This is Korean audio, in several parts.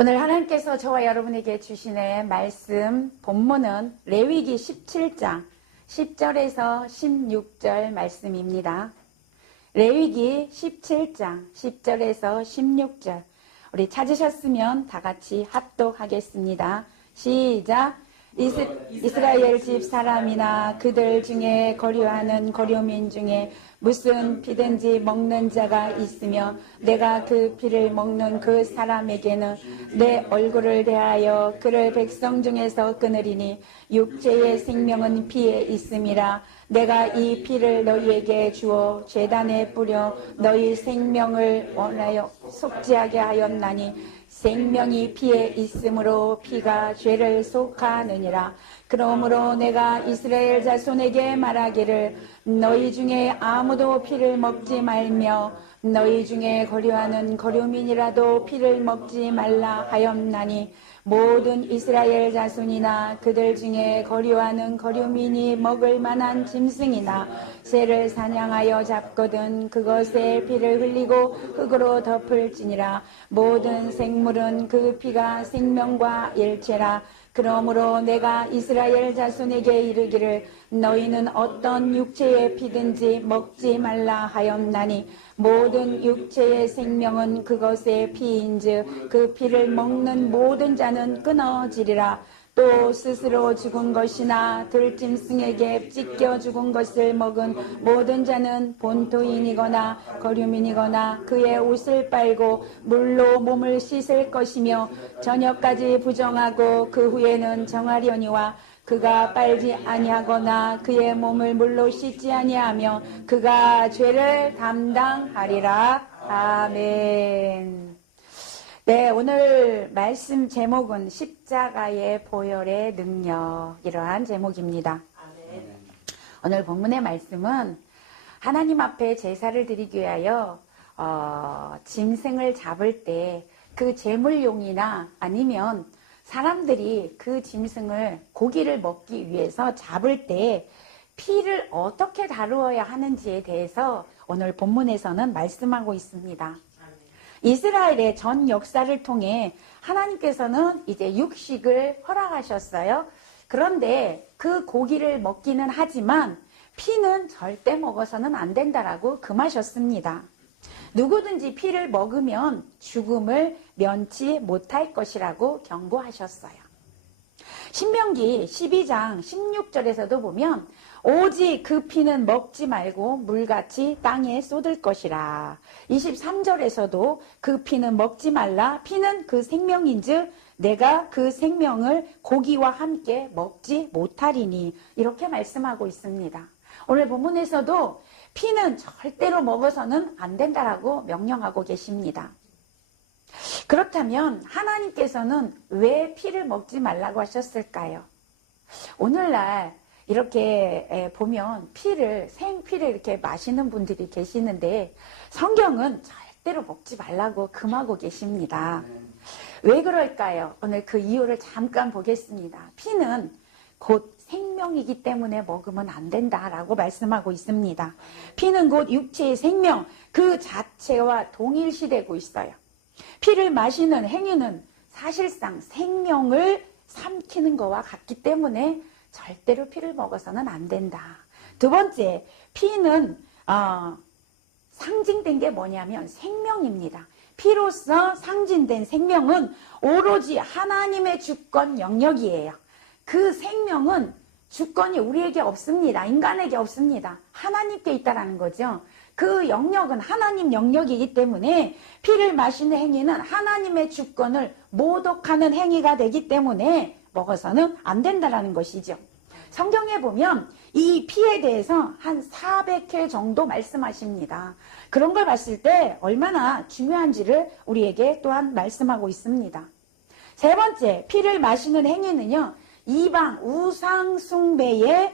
오늘 하나님께서 저와 여러분에게 주시는 말씀 본문은 레위기 17장 10절에서 16절 말씀입니다. 레위기 17장 10절에서 16절 우리 찾으셨으면 다 같이 합독하겠습니다. 시작! 이스라엘 집 사람이나 그들 중에 거류하는 거류민 중에 무슨 피든지 먹는 자가 있으며 내가 그 피를 먹는 그 사람에게는 내 얼굴을 대하여 그를 백성 중에서 끊으리니 육체의 생명은 피에 있음이라. 내가 이 피를 너희에게 주어 제단에 뿌려 너희 생명을 원하여 속죄하게 하였나니 생명이 피에 있으므로 피가 죄를 속하느니라. 그러므로 내가 이스라엘 자손에게 말하기를 너희 중에 아무도 피를 먹지 말며 너희 중에 거류하는 거류민이라도 피를 먹지 말라 하였나니 모든 이스라엘 자손이나 그들 중에 거류하는 거류민이 먹을 만한 짐승이나 새를 사냥하여 잡거든 그것의 피를 흘리고 흙으로 덮을지니라. 모든 생물은 그 피가 생명과 일체라. 그러므로 내가 이스라엘 자손에게 이르기를 너희는 어떤 육체의 피든지 먹지 말라 하였나니 모든 육체의 생명은 그것의 피인즉 그 피를 먹는 모든 자는 끊어지리라. 또 스스로 죽은 것이나 들짐승에게 찢겨 죽은 것을 먹은 모든 자는 본토인이거나 거류민이거나 그의 옷을 빨고 물로 몸을 씻을 것이며 저녁까지 부정하고 그 후에는 정하려니와 그가 빨지 아니하거나 그의 몸을 물로 씻지 아니하며 그가 죄를 담당하리라. 아멘. 네, 오늘 말씀 제목은 십자가의 보혈의 능력, 이러한 제목입니다. 아멘. 오늘 본문의 말씀은 하나님 앞에 제사를 드리기 위하여 짐승을 잡을 때 그 제물용이나 아니면 사람들이 그 짐승을 고기를 먹기 위해서 잡을 때 피를 어떻게 다루어야 하는지에 대해서 오늘 본문에서는 말씀하고 있습니다. 이스라엘의 전 역사를 통해 하나님께서는 이제 육식을 허락하셨어요. 그런데 그 고기를 먹기는 하지만 피는 절대 먹어서는 안 된다라고 금하셨습니다. 누구든지 피를 먹으면 죽음을 면치 못할 것이라고 경고하셨어요. 신명기 12장 16절에서도 보면 오직 그 피는 먹지 말고 물같이 땅에 쏟을 것이라. 23절에서도 그 피는 먹지 말라. 피는 그 생명인즉 내가 그 생명을 고기와 함께 먹지 못하리니. 이렇게 말씀하고 있습니다. 오늘 본문에서도 피는 절대로 먹어서는 안 된다라고 명령하고 계십니다. 그렇다면 하나님께서는 왜 피를 먹지 말라고 하셨을까요? 오늘날 이렇게 보면 생피를 이렇게 마시는 분들이 계시는데 성경은 절대로 먹지 말라고 금하고 계십니다. 왜 그럴까요? 오늘 그 이유를 잠깐 보겠습니다. 피는 곧 생명이기 때문에 먹으면 안 된다라고 말씀하고 있습니다. 피는 곧 육체의 생명 그 자체와 동일시되고 있어요. 피를 마시는 행위는 사실상 생명을 삼키는 것과 같기 때문에 절대로 피를 먹어서는 안 된다. 두 번째, 피는 상징된 게 뭐냐면 생명입니다. 피로서 상징된 생명은 오로지 하나님의 주권 영역이에요. 그 생명은 주권이 우리에게 없습니다. 인간에게 없습니다. 하나님께 있다라는 거죠. 그 영역은 하나님 영역이기 때문에 피를 마시는 행위는 하나님의 주권을 모독하는 행위가 되기 때문에 먹어서는 안 된다라는 것이죠. 성경에 보면 이 피에 대해서 한 400회 정도 말씀하십니다. 그런 걸 봤을 때 얼마나 중요한지를 우리에게 또한 말씀하고 있습니다. 세 번째, 피를 마시는 행위는요, 이방 우상 숭배의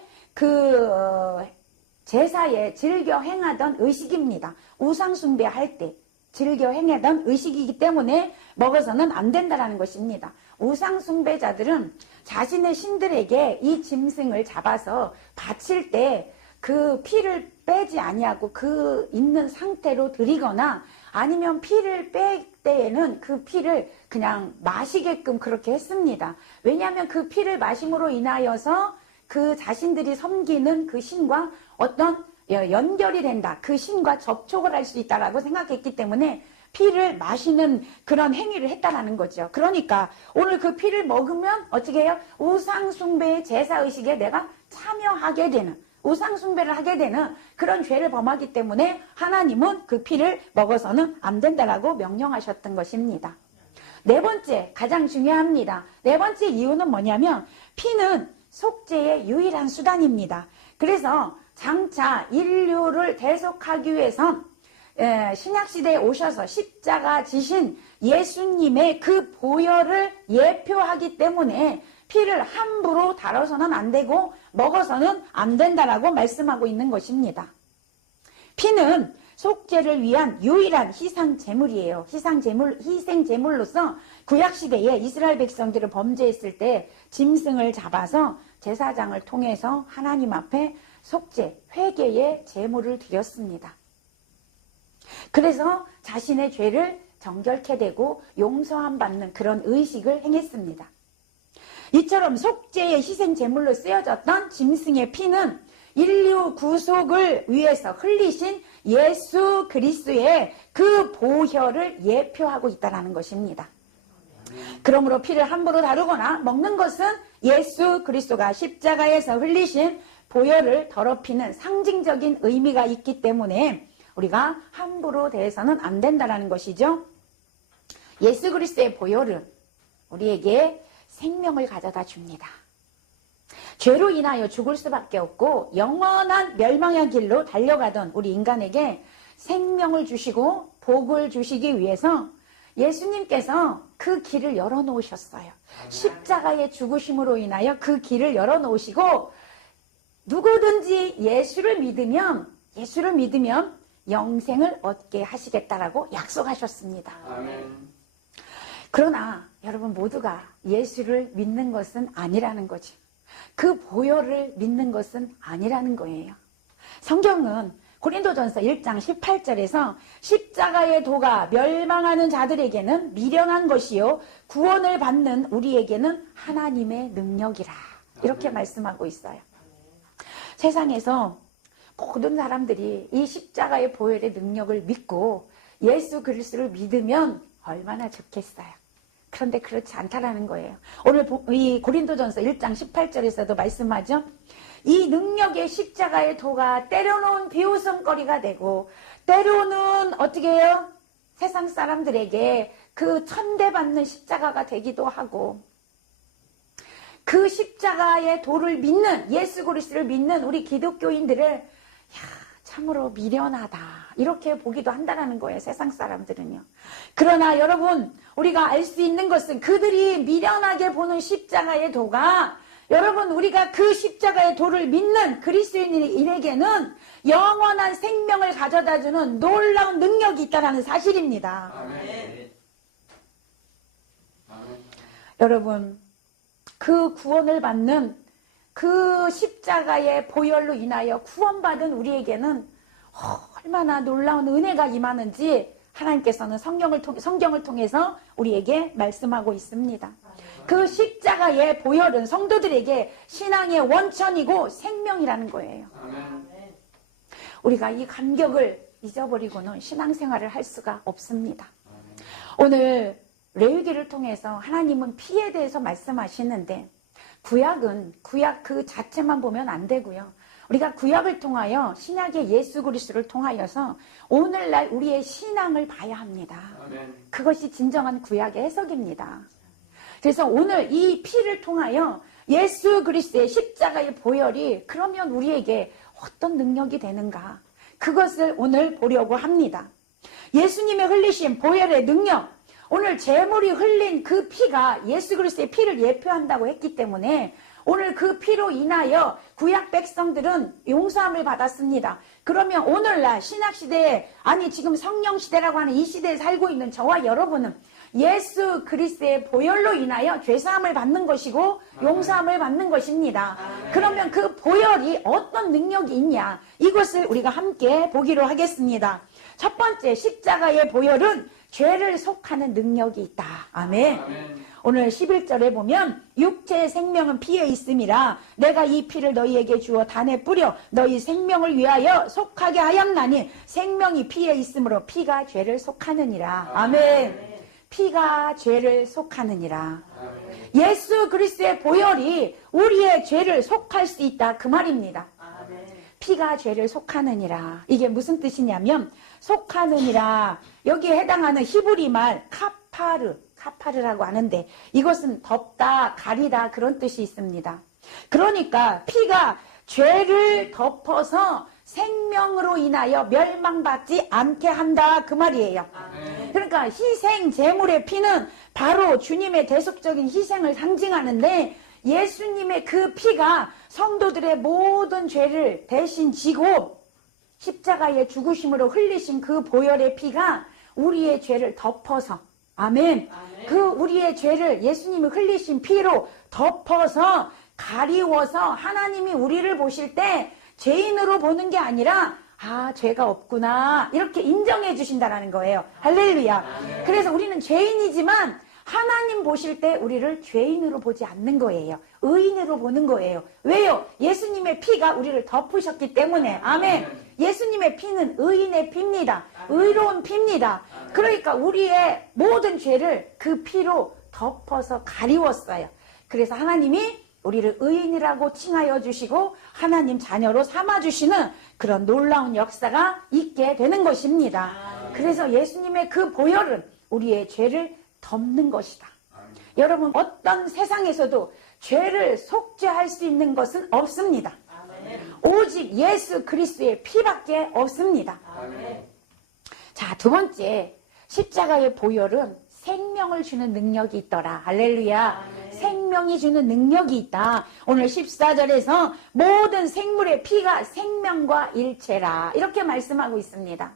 제사에 즐겨 행하던 의식입니다. 우상 숭배할 때 즐겨 행하던 의식이기 때문에 먹어서는 안 된다는 것입니다. 우상 숭배자들은 자신의 신들에게 이 짐승을 잡아서 바칠 때 그 피를 빼지 아니하고 그 있는 상태로 드리거나 아니면 피를 뺄 때에는 그 피를 그냥 마시게끔 그렇게 했습니다. 왜냐하면 그 피를 마심으로 인하여서 그 자신들이 섬기는 그 신과 어떤 연결이 된다. 그 신과 접촉을 할 수 있다라고 생각했기 때문에 피를 마시는 그런 행위를 했다라는 거죠. 그러니까 오늘 그 피를 먹으면 어떻게 해요? 우상숭배의 제사의식에 내가 참여하게 되는, 우상숭배를 하게 되는 그런 죄를 범하기 때문에 하나님은 그 피를 먹어서는 안 된다라고 명령하셨던 것입니다. 네 번째, 가장 중요합니다. 네 번째 이유는 뭐냐면 피는 속죄의 유일한 수단입니다. 그래서 장차 인류를 대속하기 위해서 신약시대에 오셔서 십자가 지신 예수님의 그 보혈을 예표하기 때문에 피를 함부로 다뤄서는 안 되고 먹어서는 안 된다라고 말씀하고 있는 것입니다. 피는 속죄를 위한 유일한 희생제물이에요. 희생제물로서 구약시대에 이스라엘 백성들을 범죄했을 때 짐승을 잡아서 제사장을 통해서 하나님 앞에 속죄, 회개의 제물을 드렸습니다. 그래서 자신의 죄를 정결케 되고 용서함 받는 그런 의식을 행했습니다. 이처럼 속죄의 희생제물로 쓰여졌던 짐승의 피는 인류 구속을 위해서 흘리신 예수 그리스도의 그 보혈을 예표하고 있다는 것입니다. 그러므로 피를 함부로 다루거나 먹는 것은 예수 그리스도가 십자가에서 흘리신 보혈을 더럽히는 상징적인 의미가 있기 때문에 우리가 함부로 대해서는 안 된다는 것이죠. 예수 그리스도의 보혈은 우리에게 생명을 가져다 줍니다. 죄로 인하여 죽을 수밖에 없고 영원한 멸망의 길로 달려가던 우리 인간에게 생명을 주시고 복을 주시기 위해서 예수님께서 그 길을 열어놓으셨어요. 십자가의 죽으심으로 인하여 그 길을 열어놓으시고 누구든지 예수를 믿으면 영생을 얻게 하시겠다라고 약속하셨습니다. 아멘. 그러나 여러분 모두가 예수를 믿는 것은 아니라는 거죠. 그 보혈을 믿는 것은 아니라는 거예요. 성경은 고린도전서 1장 18절에서 십자가의 도가 멸망하는 자들에게는 미련한 것이요 구원을 받는 우리에게는 하나님의 능력이라 이렇게 말씀하고 있어요. 세상에서 모든 사람들이 이 십자가의 보혈의 능력을 믿고 예수 그리스도를 믿으면 얼마나 좋겠어요. 그런데 그렇지 않다라는 거예요. 오늘 이 고린도전서 1장 18절에서도 말씀하죠. 이 능력의 십자가의 도가 때로는 비웃음거리가 되고 때로는 어떻게 해요? 세상 사람들에게 그 천대받는 십자가가 되기도 하고 그 십자가의 도를 믿는 예수 그리스도를 믿는 우리 기독교인들을 참으로 미련하다 이렇게 보기도 한다는 거예요. 세상 사람들은요. 그러나 여러분 우리가 알 수 있는 것은 그들이 미련하게 보는 십자가의 도가 여러분 우리가 그 십자가의 도를 믿는 그리스도인에게는 영원한 생명을 가져다주는 놀라운 능력이 있다는 사실입니다. 아멘. 여러분 그 구원을 받는 그 십자가의 보혈로 인하여 구원받은 우리에게는 얼마나 놀라운 은혜가 임하는지 하나님께서는 성경을 통해서 우리에게 말씀하고 있습니다. 그 십자가의 보혈은 성도들에게 신앙의 원천이고 생명이라는 거예요. 우리가 이 감격을 잊어버리고는 신앙생활을 할 수가 없습니다. 오늘 레위기를 통해서 하나님은 피에 대해서 말씀하시는데 구약은 구약 그 자체만 보면 안 되고요. 우리가 구약을 통하여 신약의 예수 그리스도를 통하여서 오늘날 우리의 신앙을 봐야 합니다. 아멘. 그것이 진정한 구약의 해석입니다. 그래서 오늘 이 피를 통하여 예수 그리스도의 십자가의 보혈이 그러면 우리에게 어떤 능력이 되는가? 그것을 오늘 보려고 합니다. 예수님의 흘리신 보혈의 능력, 오늘 제물이 흘린 그 피가 예수 그리스도의 피를 예표한다고 했기 때문에 오늘 그 피로 인하여 구약 백성들은 용서함을 받았습니다. 그러면 오늘날 신약시대에, 아니 지금 성령시대라고 하는 이 시대에 살고 있는 저와 여러분은 예수 그리스도의 보혈로 인하여 죄사함을 받는 것이고 용서함을 받는 것입니다. 그러면 그 보혈이 어떤 능력이 있냐, 이것을 우리가 함께 보기로 하겠습니다. 첫 번째, 십자가의 보혈은 죄를 속하는 능력이 있다. 아멘. 오늘 11절에 보면 육체의 생명은 피에 있음이라 내가 이 피를 너희에게 주어 단에 뿌려 너희 생명을 위하여 속하게 하였나니 생명이 피에 있으므로 피가 죄를 속하느니라. 아멘. 피가 죄를 속하느니라. 예수 그리스도의 보혈이 우리의 죄를 속할 수 있다, 그 말입니다. 피가 죄를 속하느니라. 이게 무슨 뜻이냐면, 속하느니라, 여기에 해당하는 히브리 말 카파르라고 하는데, 이것은 덮다, 가리다, 그런 뜻이 있습니다. 그러니까 피가 죄를 덮어서 생명으로 인하여 멸망받지 않게 한다, 그 말이에요. 그러니까 희생 제물의 피는 바로 주님의 대속적인 희생을 상징하는데, 예수님의 그 피가 성도들의 모든 죄를 대신 지고 십자가의 죽으심으로 흘리신 그 보혈의 피가 우리의 죄를 덮어서, 아멘. 그 우리의 죄를 예수님이 흘리신 피로 덮어서 가리워서 하나님이 우리를 보실 때 죄인으로 보는 게 아니라, 아, 죄가 없구나, 이렇게 인정해 주신다는 거예요. 할렐루야. 그래서 우리는 죄인이지만 하나님 보실 때 우리를 죄인으로 보지 않는 거예요. 의인으로 보는 거예요. 왜요? 예수님의 피가 우리를 덮으셨기 때문에. 아멘. 예수님의 피는 의인의 피입니다. 의로운 피입니다. 그러니까 우리의 모든 죄를 그 피로 덮어서 가리웠어요. 그래서 하나님이 우리를 의인이라고 칭하여 주시고 하나님 자녀로 삼아주시는 그런 놀라운 역사가 있게 되는 것입니다. 그래서 예수님의 그 보혈은 우리의 죄를 덮는 것이다. 여러분, 어떤 세상에서도 죄를 속죄할 수 있는 것은 없습니다. 오직 예수 그리스도의 피밖에 없습니다. 자, 두 번째, 십자가의 보혈은 생명을 주는 능력이 있더라. 할렐루야. 생명이 주는 능력이 있다. 오늘 14절에서 모든 생물의 피가 생명과 일체라, 이렇게 말씀하고 있습니다.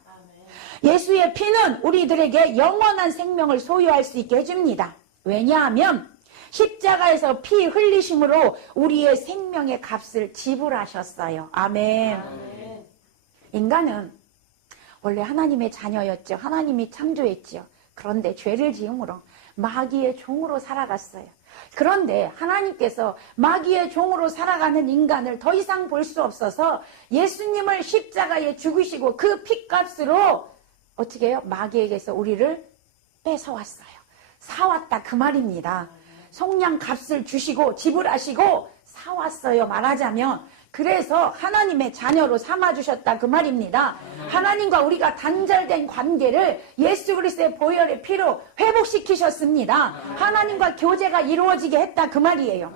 예수의 피는 우리들에게 영원한 생명을 소유할 수 있게 해줍니다. 왜냐하면 십자가에서 피 흘리심으로 우리의 생명의 값을 지불하셨어요. 아멘. 인간은 원래 하나님의 자녀였죠. 하나님이 창조했죠. 그런데 죄를 지음으로 마귀의 종으로 살아갔어요. 그런데 하나님께서 마귀의 종으로 살아가는 인간을 더 이상 볼 수 없어서 예수님을 십자가에 죽으시고 그 피값으로 어떻게 해요? 마귀에게서 우리를 뺏어왔어요. 사왔다, 그 말입니다. 속량 값을 주시고 지불하시고 사왔어요, 말하자면. 그래서 하나님의 자녀로 삼아주셨다, 그 말입니다. 하나님과 우리가 단절된 관계를 예수 그리스도의 보혈의 피로 회복시키셨습니다. 하나님과 교제가 이루어지게 했다, 그 말이에요.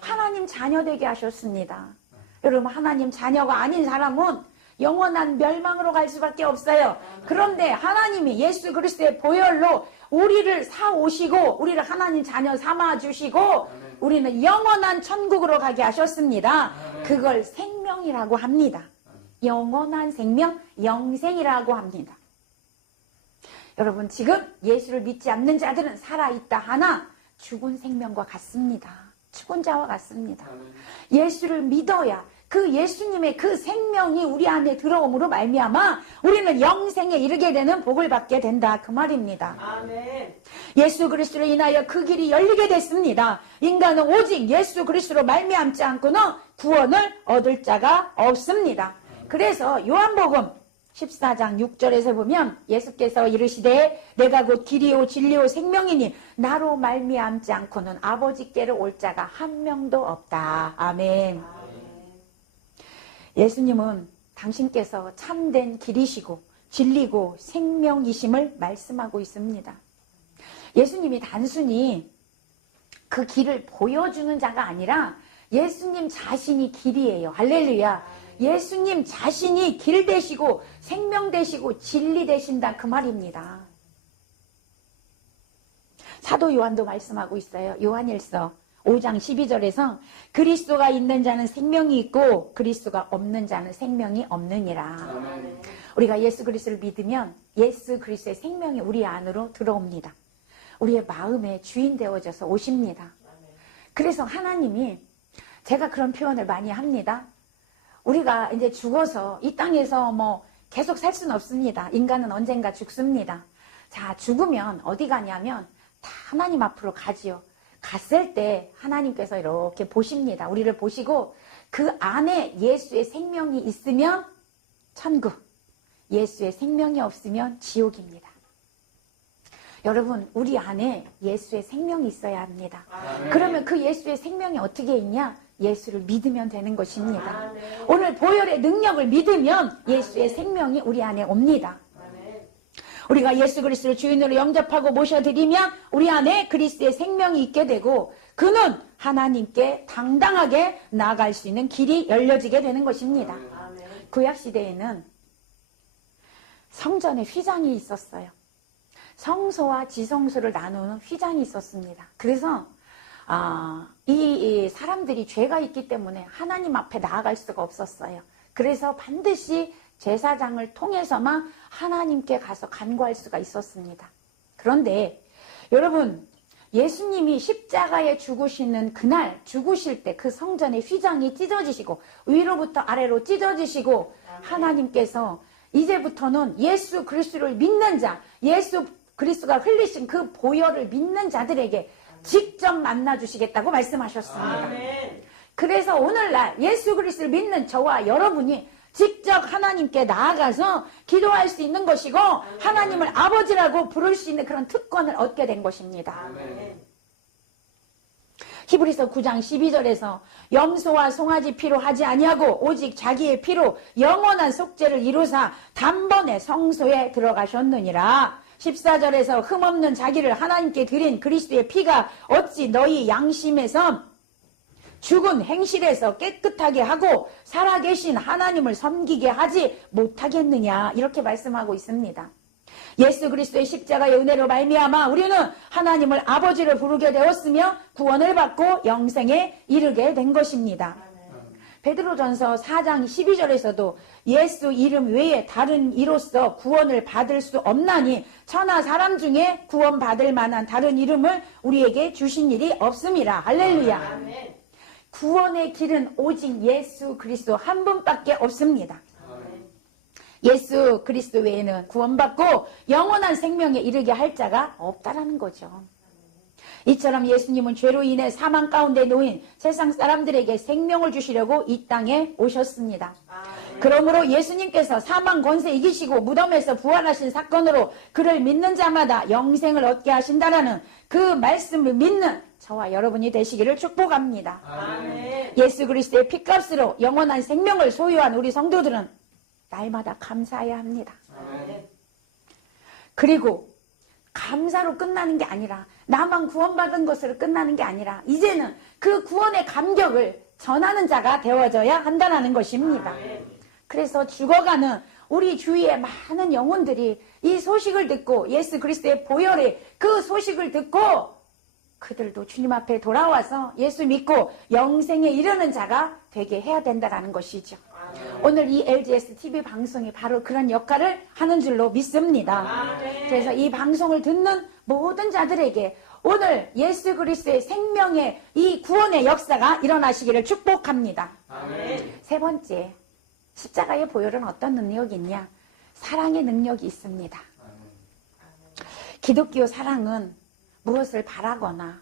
하나님 자녀 되게 하셨습니다. 여러분, 하나님 자녀가 아닌 사람은 영원한 멸망으로 갈 수밖에 없어요. 그런데 하나님이 예수 그리스도의 보혈로 우리를 사오시고 우리를 하나님 자녀 삼아주시고 우리는 영원한 천국으로 가게 하셨습니다. 그걸 생명이라고 합니다. 영원한 생명, 영생이라고 합니다. 여러분, 지금 예수를 믿지 않는 자들은 살아있다 하나 죽은 생명과 같습니다. 죽은 자와 같습니다. 예수를 믿어야 그 예수님의 그 생명이 우리 안에 들어옴으로 말미암아 우리는 영생에 이르게 되는 복을 받게 된다, 그 말입니다. 아멘. 예수 그리스도로 인하여 그 길이 열리게 됐습니다. 인간은 오직 예수 그리스도로 말미암지 않고는 구원을 얻을 자가 없습니다. 그래서 요한복음 14장 6절에서 보면 예수께서 이르시되 내가 곧 길이요 진리요 생명이니 나로 말미암지 않고는 아버지께로 올 자가 한 명도 없다. 아멘. 예수님은 당신께서 참된 길이시고 진리고 생명이심을 말씀하고 있습니다. 예수님이 단순히 그 길을 보여주는 자가 아니라 예수님 자신이 길이에요. 할렐루야. 예수님 자신이 길 되시고 생명 되시고 진리 되신다, 그 말입니다. 사도 요한도 말씀하고 있어요. 요한일서 5장 12절에서 그리스도가 있는 자는 생명이 있고 그리스도가 없는 자는 생명이 없느니라. 아멘. 우리가 예수 그리스도를 믿으면 예수 그리스도의 생명이 우리 안으로 들어옵니다. 우리의 마음의 주인 되어져서 오십니다. 그래서 하나님이, 제가 그런 표현을 많이 합니다. 우리가 이제 죽어서 이 땅에서 뭐 계속 살 수는 없습니다. 인간은 언젠가 죽습니다. 자, 죽으면 어디 가냐면 다 하나님 앞으로 가지요. 갔을 때 하나님께서 이렇게 보십니다. 우리를 보시고 그 안에 예수의 생명이 있으면 천국, 예수의 생명이 없으면 지옥입니다. 여러분, 우리 안에 예수의 생명이 있어야 합니다. 그러면 그 예수의 생명이 어떻게 있냐? 예수를 믿으면 되는 것입니다. 오늘 보혈의 능력을 믿으면 예수의 생명이 우리 안에 옵니다. 우리가 예수 그리스도를 주인으로 영접하고 모셔드리면 우리 안에 그리스도의 생명이 있게 되고 그는 하나님께 당당하게 나아갈 수 있는 길이 열려지게 되는 것입니다. 구약시대에는 성전에 휘장이 있었어요. 성소와 지성소를 나누는 휘장이 있었습니다. 그래서 이 사람들이 죄가 있기 때문에 하나님 앞에 나아갈 수가 없었어요. 그래서 반드시 제사장을 통해서만 하나님께 가서 간구할 수가 있었습니다. 그런데 여러분, 예수님이 십자가에 죽으시는 그날, 죽으실 때 그 성전의 휘장이 찢어지시고 위로부터 아래로 찢어지시고 하나님께서 이제부터는 예수 그리스도를 믿는 자, 예수 그리스도가 흘리신 그 보혈을 믿는 자들에게 직접 만나주시겠다고 말씀하셨습니다. 그래서 오늘날 예수 그리스도를 믿는 저와 여러분이 직접 하나님께 나아가서 기도할 수 있는 것이고 하나님을 아버지라고 부를 수 있는 그런 특권을 얻게 된 것입니다. 히브리서 9장 12절에서 염소와 송아지 피로 하지 아니하고 오직 자기의 피로 영원한 속죄를 이루사 단번에 성소에 들어가셨느니라. 14절에서 흠없는 자기를 하나님께 드린 그리스도의 피가 어찌 너희 양심에서 죽은 행실에서 깨끗하게 하고 살아계신 하나님을 섬기게 하지 못하겠느냐, 이렇게 말씀하고 있습니다. 예수 그리스도의 십자가의 은혜로 말미암아 우리는 하나님을 아버지를 부르게 되었으며 구원을 받고 영생에 이르게 된 것입니다. 베드로전서 4장 12절에서도 예수 이름 외에 다른 이로써 구원을 받을 수 없나니 천하 사람 중에 구원받을 만한 다른 이름을 우리에게 주신 일이 없음이라. 할렐루야. 구원의 길은 오직 예수 그리스도 한 분밖에 없습니다. 예수 그리스도 외에는 구원받고 영원한 생명에 이르게 할 자가 없다라는 거죠. 이처럼 예수님은 죄로 인해 사망 가운데 놓인 세상 사람들에게 생명을 주시려고 이 땅에 오셨습니다. 그러므로 예수님께서 사망 권세 이기시고 무덤에서 부활하신 사건으로 그를 믿는 자마다 영생을 얻게 하신다라는 그 말씀을 믿는 저와 여러분이 되시기를 축복합니다. 아멘. 예수 그리스도의 피값으로 영원한 생명을 소유한 우리 성도들은 날마다 감사해야 합니다. 아멘. 그리고 감사로 끝나는 게 아니라 나만 구원받은 것으로 끝나는 게 아니라 이제는 그 구원의 감격을 전하는 자가 되어져야 한다는 것입니다. 아멘. 그래서 죽어가는 우리 주위의 많은 영혼들이 이 소식을 듣고 예수 그리스도의 보혈의 그 소식을 듣고 그들도 주님 앞에 돌아와서 예수 믿고 영생에 이르는 자가 되게 해야 된다는 것이죠. 오늘 이 LGS TV 방송이 바로 그런 역할을 하는 줄로 믿습니다. 그래서 이 방송을 듣는 모든 자들에게 오늘 예수 그리스도의 생명의 이 구원의 역사가 일어나시기를 축복합니다. 세 번째, 십자가의 보혈은 어떤 능력이 있냐? 사랑의 능력이 있습니다. 기독교 사랑은 무엇을 바라거나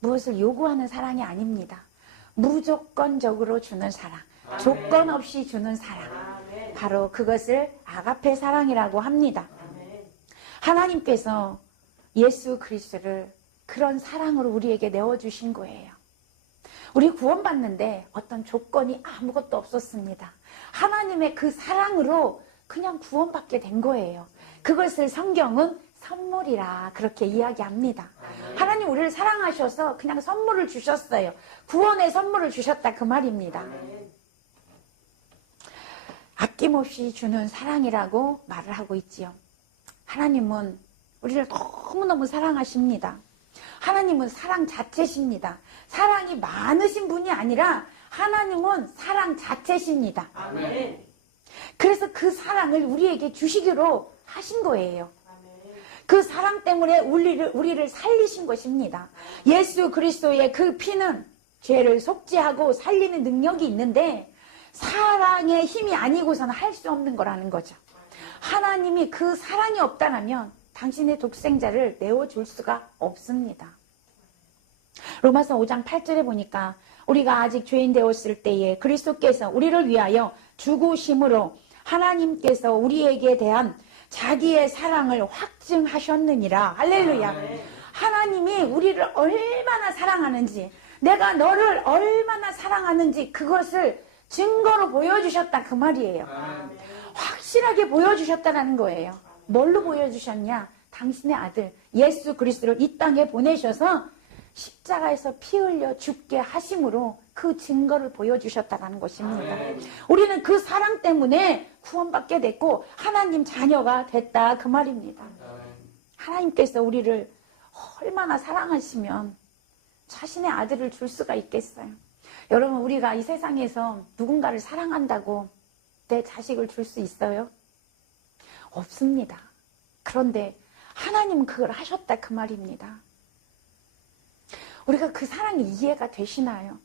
무엇을 요구하는 사랑이 아닙니다. 무조건적으로 주는 사랑, 조건 없이 주는 사랑, 바로 그것을 아가페 사랑이라고 합니다. 하나님께서 예수 그리스도를 그런 사랑으로 우리에게 내어주신 거예요. 우리 구원받는데 어떤 조건이 아무것도 없었습니다. 하나님의 그 사랑으로 그냥 구원받게 된 거예요. 그것을 성경은 선물이라 그렇게 이야기합니다. 하나님 우리를 사랑하셔서 그냥 선물을 주셨어요. 구원의 선물을 주셨다 그 말입니다. 아낌없이 주는 사랑이라고 말을 하고 있지요. 하나님은 우리를 너무너무 사랑하십니다. 하나님은 사랑 자체십니다. 사랑이 많으신 분이 아니라 하나님은 사랑 자체십니다. 아멘. 그래서 그 사랑을 우리에게 주시기로 하신 거예요. 그 사랑 때문에 우리를 살리신 것입니다. 예수 그리스도의 그 피는 죄를 속죄하고 살리는 능력이 있는데 사랑의 힘이 아니고서는 할 수 없는 거라는 거죠. 하나님이 그 사랑이 없다면 당신의 독생자를 내어줄 수가 없습니다. 로마서 5장 8절에 보니까 우리가 아직 죄인 되었을 때에 그리스도께서 우리를 위하여 죽으심으로 하나님께서 우리에게 대한 자기의 사랑을 확증하셨느니라. 할렐루야. 아멘. 하나님이 우리를 얼마나 사랑하는지, 내가 너를 얼마나 사랑하는지 그것을 증거로 보여주셨다 그 말이에요. 아멘. 확실하게 보여주셨다는 거예요. 뭘로 보여주셨냐? 당신의 아들 예수 그리스도를 이 땅에 보내셔서 십자가에서 피 흘려 죽게 하심으로 그 증거를 보여주셨다는 것입니다. 아멘. 우리는 그 사랑 때문에 구원받게 됐고 하나님 자녀가 됐다 그 말입니다. 하나님께서 우리를 얼마나 사랑하시면 자신의 아들을 줄 수가 있겠어요. 여러분, 우리가 이 세상에서 누군가를 사랑한다고 내 자식을 줄 수 있어요? 없습니다. 그런데 하나님은 그걸 하셨다 그 말입니다. 우리가 그 사랑이 이해가 되시나요?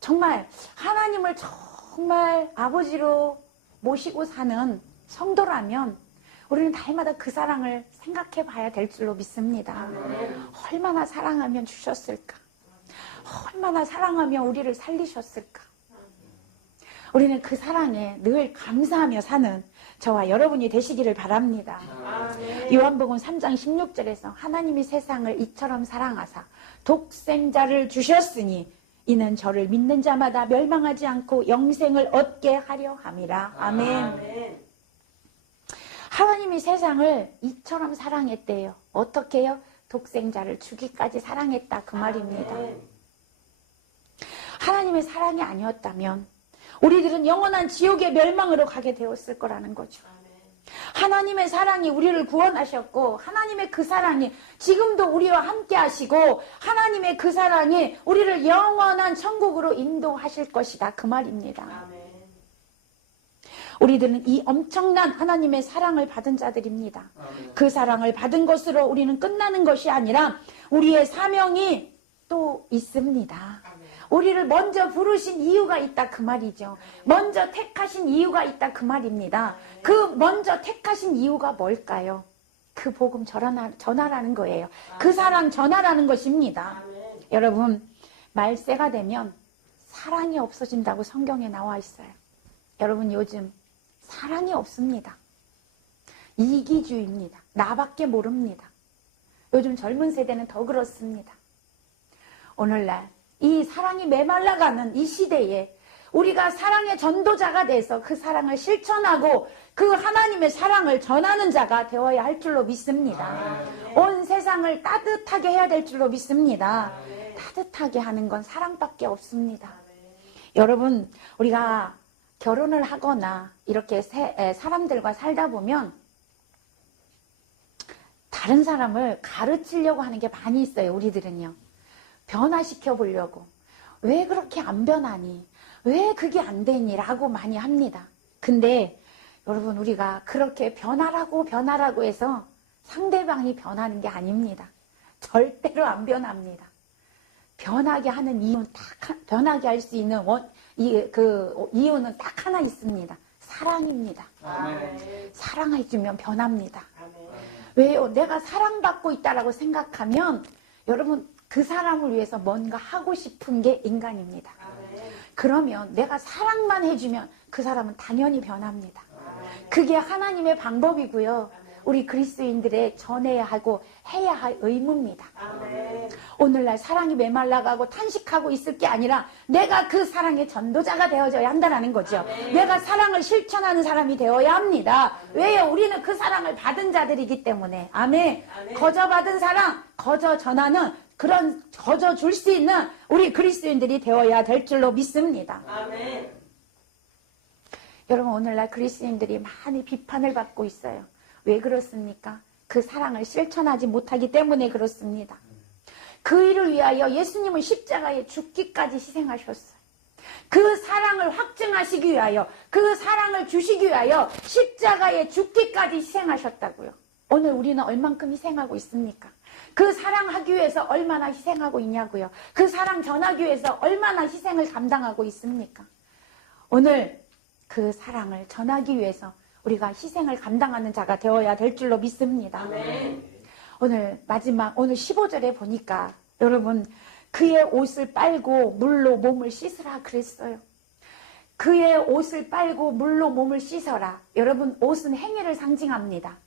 정말 하나님을 정말 아버지로 모시고 사는 성도라면 우리는 날마다 그 사랑을 생각해 봐야 될 줄로 믿습니다. 얼마나 사랑하면 주셨을까? 얼마나 사랑하며 우리를 살리셨을까? 우리는 그 사랑에 늘 감사하며 사는 저와 여러분이 되시기를 바랍니다. 요한복음 3장 16절에서 하나님이 세상을 이처럼 사랑하사 독생자를 주셨으니 이는 저를 믿는 자마다 멸망하지 않고 영생을 얻게 하려 함이라. 아멘. 하나님이 세상을 이처럼 사랑했대요. 어떻게 해요? 독생자를 주기까지 사랑했다 그 말입니다. 하나님의 사랑이 아니었다면 우리들은 영원한 지옥의 멸망으로 가게 되었을 거라는 거죠. 하나님의 사랑이 우리를 구원하셨고 하나님의 그 사랑이 지금도 우리와 함께 하시고 하나님의 그 사랑이 우리를 영원한 천국으로 인도하실 것이다 그 말입니다. 우리들은 이 엄청난 하나님의 사랑을 받은 자들입니다. 그 사랑을 받은 것으로 우리는 끝나는 것이 아니라 우리의 사명이 또 있습니다. 우리를 먼저 부르신 이유가 있다 그 말이죠. 먼저 택하신 이유가 있다 그 말입니다. 그 먼저 택하신 이유가 뭘까요? 그 복음 전하라는 거예요. 그 사랑 전하라는 것입니다. 여러분, 말세가 되면 사랑이 없어진다고 성경에 나와 있어요. 여러분, 요즘 사랑이 없습니다. 이기주의입니다. 나밖에 모릅니다. 요즘 젊은 세대는 더 그렇습니다. 오늘날 이 사랑이 메말라가는 이 시대에 우리가 사랑의 전도자가 돼서 그 사랑을 실천하고 그 하나님의 사랑을 전하는 자가 되어야 할 줄로 믿습니다. 온 세상을 따뜻하게 해야 될 줄로 믿습니다. 따뜻하게 하는 건 사랑밖에 없습니다. 여러분, 우리가 결혼을 하거나 이렇게 사람들과 살다 보면 다른 사람을 가르치려고 하는 게 많이 있어요. 우리들은요. 변화시켜 보려고. 왜 그렇게 안 변하니? 왜 그게 안 되니? 라고 많이 합니다. 근데 여러분, 우리가 그렇게 변하라고 해서 상대방이 변하는 게 아닙니다. 절대로 안 변합니다. 변하게 하는 이유는 변하게 할 수 있는 이유는 딱 하나 있습니다. 사랑입니다. 아멘. 사랑해주면 변합니다. 아멘. 왜요? 내가 사랑받고 있다라고 생각하면 여러분, 그 사람을 위해서 뭔가 하고 싶은 게 인간입니다. 그러면 내가 사랑만 해주면 그 사람은 당연히 변합니다. 그게 하나님의 방법이고요. 우리 그리스도인들의 전해야 하고 해야 할 의무입니다. 오늘날 사랑이 메말라가고 탄식하고 있을 게 아니라 내가 그 사랑의 전도자가 되어져야 한다는 거죠. 내가 사랑을 실천하는 사람이 되어야 합니다. 왜요? 우리는 그 사랑을 받은 자들이기 때문에. 아멘. 거저받은 사랑, 거저 전하는 그런 거저 줄 수 있는 우리 그리스도인들이 되어야 될 줄로 믿습니다. 아멘. 여러분, 오늘날 그리스도인들이 많이 비판을 받고 있어요. 왜 그렇습니까? 그 사랑을 실천하지 못하기 때문에 그렇습니다. 그 일을 위하여 예수님은 십자가에 죽기까지 희생하셨어요. 그 사랑을 확증하시기 위하여, 그 사랑을 주시기 위하여 십자가에 죽기까지 희생하셨다고요. 오늘 우리는 얼만큼 희생하고 있습니까? 그 사랑하기 위해서 얼마나 희생하고 있냐고요. 그 사랑 전하기 위해서 얼마나 희생을 감당하고 있습니까? 오늘 그 사랑을 전하기 위해서 우리가 희생을 감당하는 자가 되어야 될 줄로 믿습니다. 아멘. 오늘 마지막, 오늘 15절에 보니까 여러분, 그의 옷을 빨고 물로 몸을 씻으라 그랬어요. 그의 옷을 빨고 물로 몸을 씻어라. 여러분, 옷은 행위를 상징합니다.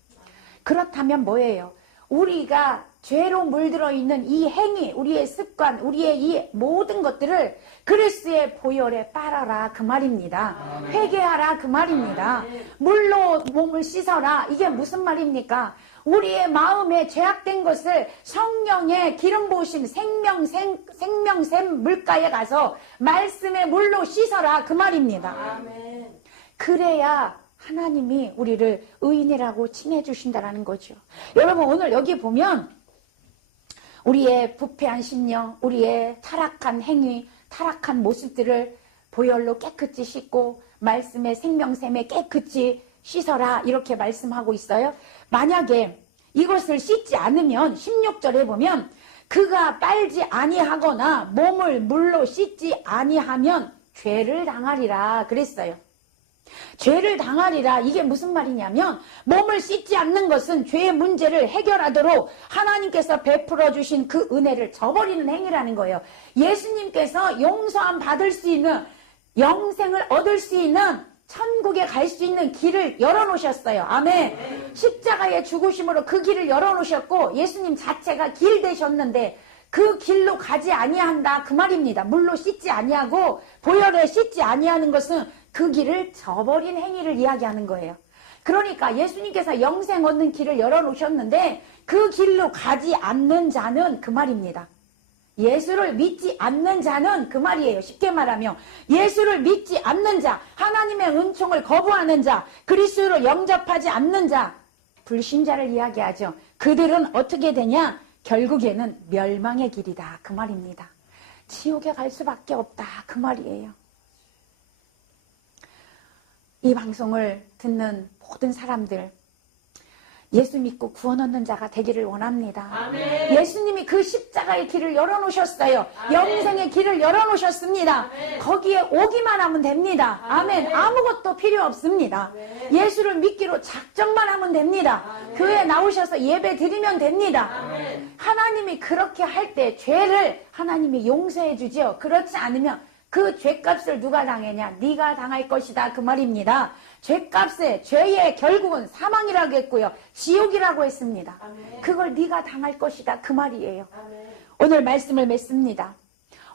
그렇다면 뭐예요? 우리가 죄로 물들어 있는 이 행위, 우리의 습관, 우리의 이 모든 것들을 그리스도의 보혈에 빨아라 그 말입니다. 아멘. 회개하라 그 말입니다. 아멘. 물로 몸을 씻어라. 이게 무슨 말입니까? 우리의 마음에 죄악된 것을 성령의 기름 부으심 생명샘 물가에 가서 말씀의 물로 씻어라 그 말입니다. 아멘. 그래야 하나님이 우리를 의인이라고 칭해 주신다는 거죠. 여러분, 오늘 여기 보면 우리의 부패한 심령, 우리의 타락한 행위, 타락한 모습들을 보혈로 깨끗이 씻고 말씀의 생명샘에 깨끗이 씻어라 이렇게 말씀하고 있어요. 만약에 이것을 씻지 않으면 16절에 보면 그가 빨지 아니하거나 몸을 물로 씻지 아니하면 죄를 당하리라 그랬어요. 죄를 당하리라. 이게 무슨 말이냐면 몸을 씻지 않는 것은 죄의 문제를 해결하도록 하나님께서 베풀어 주신 그 은혜를 저버리는 행위라는 거예요. 예수님께서 용서함 받을 수 있는, 영생을 얻을 수 있는, 천국에 갈 수 있는 길을 열어놓으셨어요. 아멘. 십자가의 죽으심으로 그 길을 열어놓으셨고 예수님 자체가 길 되셨는데 그 길로 가지 아니한다 그 말입니다. 물로 씻지 아니하고 보혈에 씻지 아니하는 것은 그 길을 저버린 행위를 이야기하는 거예요. 그러니까 예수님께서 영생 얻는 길을 열어놓으셨는데 그 길로 가지 않는 자는 그 말입니다. 예수를 믿지 않는 자는 그 말이에요. 쉽게 말하면 예수를 믿지 않는 자, 하나님의 은총을 거부하는 자, 그리스도를 영접하지 않는 자, 불신자를 이야기하죠. 그들은 어떻게 되냐? 결국에는 멸망의 길이다 그 말입니다. 지옥에 갈 수밖에 없다 그 말이에요. 이 방송을 듣는 모든 사람들, 예수 믿고 구원 얻는 자가 되기를 원합니다. 아멘. 예수님이 그 십자가의 길을 열어놓으셨어요. 아멘. 영생의 길을 열어놓으셨습니다. 아멘. 거기에 오기만 하면 됩니다. 아멘. 아멘. 아무것도 필요 없습니다. 아멘. 예수를 믿기로 작정만 하면 됩니다. 아멘. 교회에 나오셔서 예배 드리면 됩니다. 아멘. 하나님이 그렇게 할 때 죄를 하나님이 용서해 주지요. 그렇지 않으면 그 죄값을 누가 당했냐? 네가 당할 것이다 그 말입니다. 죄값에, 죄의 결국은 사망이라고 했고요. 지옥이라고 했습니다. 아멘. 그걸 네가 당할 것이다 그 말이에요. 아멘. 오늘 말씀을 맺습니다.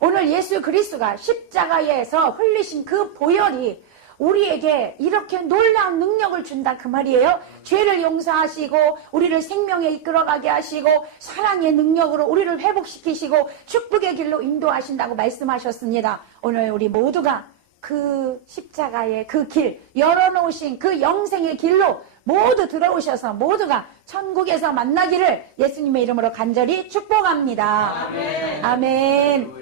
오늘 예수 그리스도가 십자가에서 흘리신 그 보혈이 우리에게 이렇게 놀라운 능력을 준다 그 말이에요. 죄를 용서하시고 우리를 생명에 이끌어가게 하시고 사랑의 능력으로 우리를 회복시키시고 축복의 길로 인도하신다고 말씀하셨습니다. 오늘 우리 모두가 그 십자가의 그 길, 열어놓으신 그 영생의 길로 모두 들어오셔서 모두가 천국에서 만나기를 예수님의 이름으로 간절히 축복합니다. 아멘. 아멘.